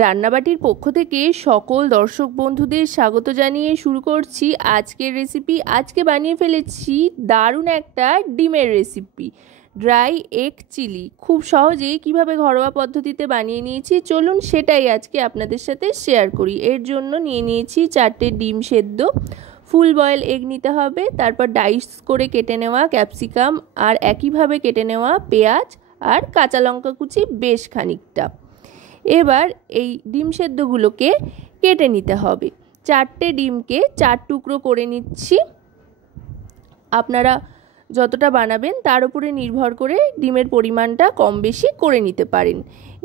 রান্নাবাটির পক্ষ থেকে সকল দর্শক বন্ধুদের স্বাগত জানিয়ে শুরু করছি আজকের রেসিপি। আজকে বানিয়ে ফেলেছি দারুণ একটা ডিমের রেসিপি, ড্রাই এগ চিলি। খুব সহজেই কিভাবে ঘরোয়া পদ্ধতিতে বানিয়ে নিয়েছি, চলুন সেটাই আজকে আপনাদের সাথে শেয়ার করি। এর জন্য নিয়ে নিয়েছি 4টে ডিম সেদ্ধ, ফুল বয়েল এগ নিতে হবে, তারপর ডাইস করে কেটে নেওয়া ক্যাপসিকাম, আর একইভাবে কেটে নেওয়া পেঁয়াজ আর কাঁচা লঙ্কা কুচি বেশ খানিকটা। এবার এই ডিম সেদ্ধগুলোকে কেটে নিতে হবে। 4টে ডিমকে 4 টুকরো করে নিচ্ছি। আপনারা যতটা বানাবেন তার উপরে নির্ভর করে ডিমের পরিমাণটা কম বেশি করে নিতে পারেন।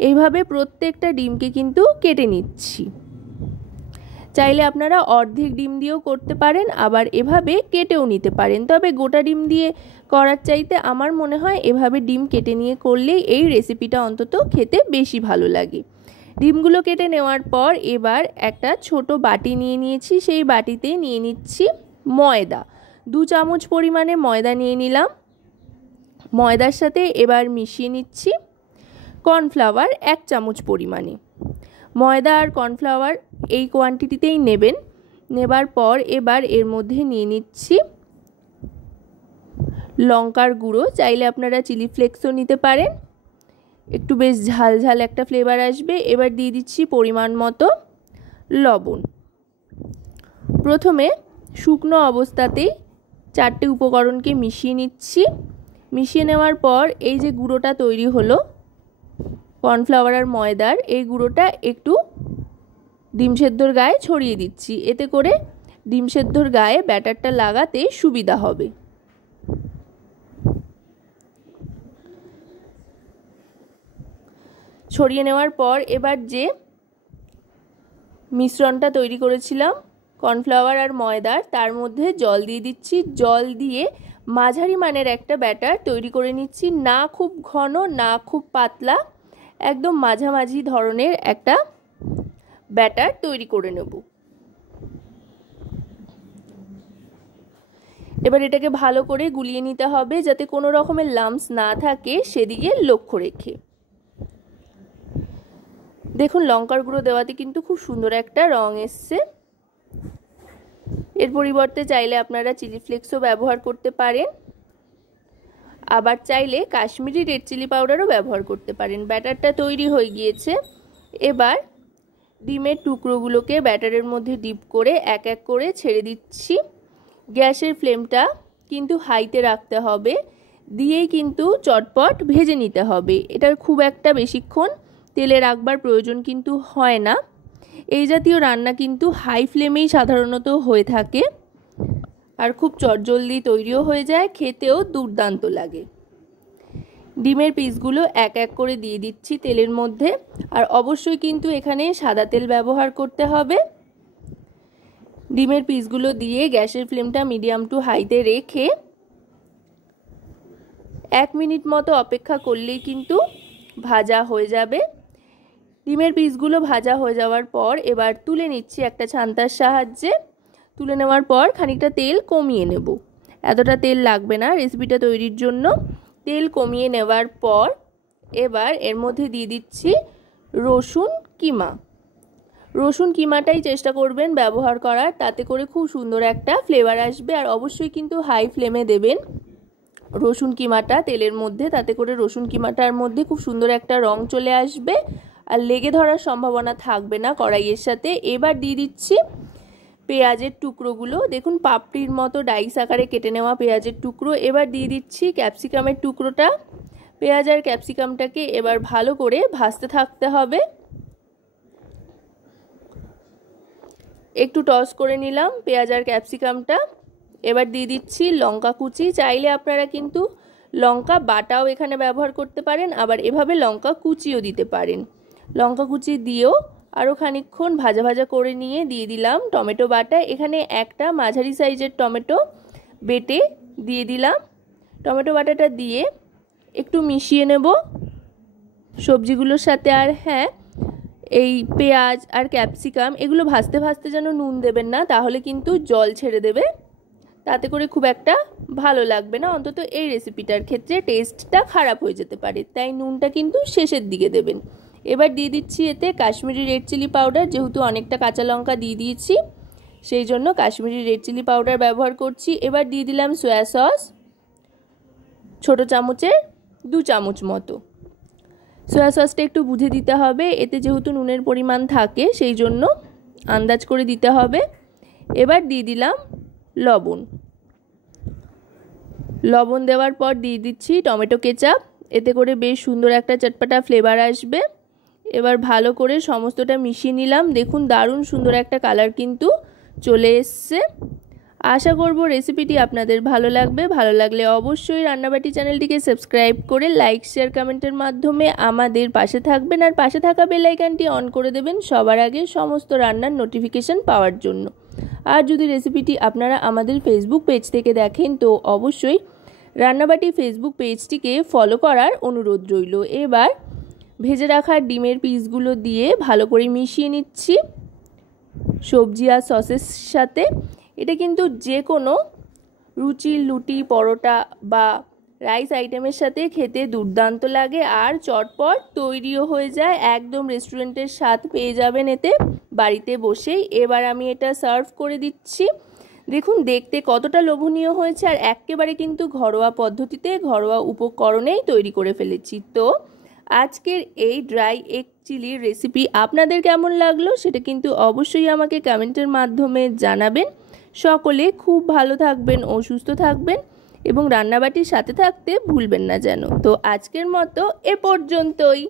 এইভাবে প্রত্যেকটা ডিমকে কিন্তু কেটে নিচ্ছি। চাইলে আপনারা অর্ধেক ডিম দিয়েও করতে পারেন, আবার এভাবে কেটেও নিতে পারেন। তবে গোটা ডিম দিয়ে করার চাইতে আমার মনে হয় এভাবে ডিম কেটে নিয়ে করলেই এই রেসিপিটা অন্তত খেতে বেশি ভালো লাগে। ডিমগুলো কেটে নেওয়ার পর এবার একটা ছোট বাটি নিয়ে নিয়েছি, সেই বাটিতে নিয়ে নিচ্ছি ময়দা। 2 চামচ পরিমাণে ময়দা নিয়ে নিলাম। ময়দার সাথে এবার মিশিয়ে নিচ্ছি কর্নফ্লাওয়ার 1 চামচ পরিমাণে। ময়দা আর কর্নফ্লাওয়ার এই কোয়ান্টিটিতেই নেবেন। নেবার পর এবার এর মধ্যে নিয়ে নিচ্ছি লঙ্কার গুঁড়ো, চাইলে আপনারা চিলি ফ্লেক্সও নিতে পারেন, একটু বেশ ঝাল ঝাল একটা ফ্লেভার আসবে। এবার দিয়ে দিচ্ছি পরিমাণ মতো লবণ। প্রথমে শুকনো অবস্থাতেই 4টে উপকরণকে মিশিয়ে নিচ্ছি। মিশিয়ে নেওয়ার পর এই যে গুঁড়োটা তৈরি হলো কর্নফ্লাওয়ার আর ময়দার, এই গুঁড়োটা একটু ডিম সেদ্ধর গায়ে ছড়িয়ে দিচ্ছি। এতে করে ডিম সেদ্ধর গায়ে ব্যাটারটা লাগাতে সুবিধা হবে। ছড়িয়ে নেওয়ার পর এবার যে মিশ্রণটা তৈরি করেছিলাম কর্নফ্লাওয়ার আর ময়দার, তার মধ্যে জল দিয়ে দিচ্ছি। জল দিয়ে মাঝারি মানের একটা ব্যাটার তৈরি করে নিচ্ছি, না খুব ঘন না খুব পাতলা, একদম মাঝামাঝি ধরনের একটা ব্যাটার তৈরি করে নেব। এবার এটাকে ভালো করে গুলিয়ে নিতে হবে যাতে কোনো রকমের লাম্পস না থাকে, সেদিকে লক্ষ্য রেখে। দেখুন লঙ্কার গুঁড়ো দেওয়াতে কিন্তু খুব সুন্দর একটা রং এসছে। এর পরিবর্তে চাইলে আপনারা চিলি ফ্লেক্সও ব্যবহার করতে পারেন, আবার চাইলে কাশ্মীরি রেড চিলি পাউডারও ব্যবহার করতে পারেন। ব্যাটারটা তৈরি হয়ে গিয়েছে। এবার ডিমের টুকরোগুলোকে ব্যাটারের মধ্যে ডিপ করে এক এক করে ছেড়ে দিচ্ছি। গ্যাসের ফ্লেমটা কিন্তু হাইতে রাখতে হবে, দিয়েই কিন্তু চটপট ভেজে নিতে হবে। এটা খুব একটা বেশিক্ষণ তেলে রাখবার প্রয়োজন কিন্তু হয় না। এই জাতীয় রান্না কিন্তু হাই ফ্লেমেই সাধারণত হয়ে থাকে, আর খুব চটজলদি তৈরিও হয়ে যায়, খেতেও দুর্দান্ত লাগে। ডিমের পিসগুলো এক এক করে দিয়ে দিচ্ছি তেলের মধ্যে, আর অবশ্যই কিন্তু এখানে সাদা তেল ব্যবহার করতে হবে। ডিমের পিসগুলো দিয়ে গ্যাসের ফ্লেমটা মিডিয়াম টু হাইতে রেখে 1 মিনিট মতো অপেক্ষা করলেই কিন্তু ভাজা হয়ে যাবে। ডিমের পিসগুলো ভাজা হয়ে যাওয়ার পর এবার তুলে নিচ্ছি একটা ছান্তার সাহায্যে। তুলে নেওয়ার পর খানিকটা তেল কমিয়ে নেব, এতটা তেল লাগবে না রেসিপিটা তৈরির জন্য। তেল কমিয়ে নেওয়ার পর এবার এর মধ্যে দিয়ে দিচ্ছি রসুন কিমা। রসুন কিমাটাই চেষ্টা করবেন ব্যবহার করার, তাতে করে খুব সুন্দর একটা ফ্লেভার আসবে। আর অবশ্যই কিন্তু হাই ফ্লেমে দেবেন রসুন কিমাটা তেলের মধ্যে, তাতে করে রসুন কিমাটার মধ্যে খুব সুন্দর একটা রং চলে আসবে আর লেগে ধরার সম্ভাবনা থাকবে না কড়াইয়ের সাথে। এবার দিয়ে দিচ্ছি পেঁয়াজের টুকরোগুলো, দেখুন পাপড়ির মতো ডাইস আকারে কেটে নেওয়া পেঁয়াজের টুকরো। এবার দিয়ে দিচ্ছি ক্যাপসিকামের টুকরোটা। পেঁয়াজ আর ক্যাপসিকামটাকে এবার ভালো করে ভাজতে থাকতে হবে। একটু টস করে নিলাম পেঁয়াজ আর ক্যাপসিকামটা। এবার দিয়ে দিচ্ছি লঙ্কা কুচি। চাইলে আপনারা কিন্তু লঙ্কা বাটাও এখানে ব্যবহার করতে পারেন, আবার এভাবে লঙ্কা কুচিও দিতে পারেন। লঙ্কা কুচি দিয়েও আরও খানিকক্ষণ ভাজা ভাজা করে নিয়ে দিয়ে দিলাম টমেটো বাটা। এখানে একটা মাঝারি সাইজের টমেটো বেটে দিয়ে দিলাম। টমেটো বাটাটা দিয়ে একটু মিশিয়ে নেব সবজিগুলোর সাথে। আর হ্যাঁ, এই পেঁয়াজ আর ক্যাপসিকাম এগুলো ভাজতে ভাজতে যেন নুন দেবেন না, তাহলে কিন্তু জল ছেড়ে দেবে, তাতে করে খুব একটা ভালো লাগবে না। অন্তত এই রেসিপিটার ক্ষেত্রে টেস্টটা খারাপ হয়ে যেতে পারে, তাই নুনটা কিন্তু শেষের দিকে দেবেন। এবার দিয়ে দিচ্ছি এতে কাশ্মীরি রেড চিলি পাউডার, যেহেতু অনেকটা কাঁচা লঙ্কা দিয়ে দিয়েছি সেই জন্য কাশ্মীরি রেড চিলি পাউডার ব্যবহার করছি। এবার দিয়ে দিলাম সয়া সস, ছোটো চামচের 2 চামচ মতো। সয়া সসটা একটু বুঝে দিতে হবে, এতে যেহেতু নুনের পরিমাণ থাকে সেই জন্য আন্দাজ করে দিতে হবে। এবার দিয়ে দিলাম লবণ। লবণ দেওয়ার পর দিয়ে দিচ্ছি টমেটো কেচাপ, এতে করে বেশ সুন্দর একটা চটপটা ফ্লেভার আসবে। এবার ভালো করে সমস্তটা মিশিয়ে নিলাম। দেখুন দারুণ সুন্দর একটা কালার কিন্তু চলে এসছে। আশা করব রেসিপিটি আপনাদের ভালো লাগবে। ভালো লাগলে অবশ্যই রান্নাবাটি চ্যানেলটিকে সাবস্ক্রাইব করে লাইক শেয়ার কমেন্টের মাধ্যমে আমাদের পাশে থাকবেন, আর পাশে থাকা বেল আইকনটি অন করে দেবেন সবার আগে সমস্ত রান্নার নোটিফিকেশন পাওয়ার জন্য। আর যদি রেসিপিটি আপনারা আমাদের ফেসবুক পেজ থেকে দেখেন তো অবশ্যই রান্নাবাটি ফেসবুক পেজটিকে ফলো করার অনুরোধ রইল। এবার ভেজে রাখা ডিমের পিসগুলো দিয়ে ভালো করে মিশিয়ে নিচ্ছি সবজি আর সসের সাথে। এটা কিন্তু যে কোনো রুচি, লুটি, পরোটা বা রাইস আইটেমের সাথে খেতে দুর্দান্ত লাগে আর চটপট তৈরিও হয়ে যায়। একদম রেস্টুরেন্টের স্বাদ পেয়ে যাবেন এতে বাড়িতে বসেই। এবার আমি এটা সার্ভ করে দিচ্ছি। দেখুন দেখতে কতটা লোভনীয় হয়েছে, আর একেবারে কিন্তু ঘরোয়া পদ্ধতিতে ঘরোয়া উপকরণেই তৈরি করে ফেলেছি। তো আজকের এই ড্রাই এগ চিলির রেসিপি আপনাদের কেমন লাগলো সেটা কিন্তু অবশ্যই আমাকে কমেন্টের মাধ্যমে জানাবেন। সকলে খুব ভালো থাকবেন ও সুস্থ থাকবেন এবং রান্নাবাটির সাথে থাকতে ভুলবেন না যেন। তো আজকের মতো এ পর্যন্তই।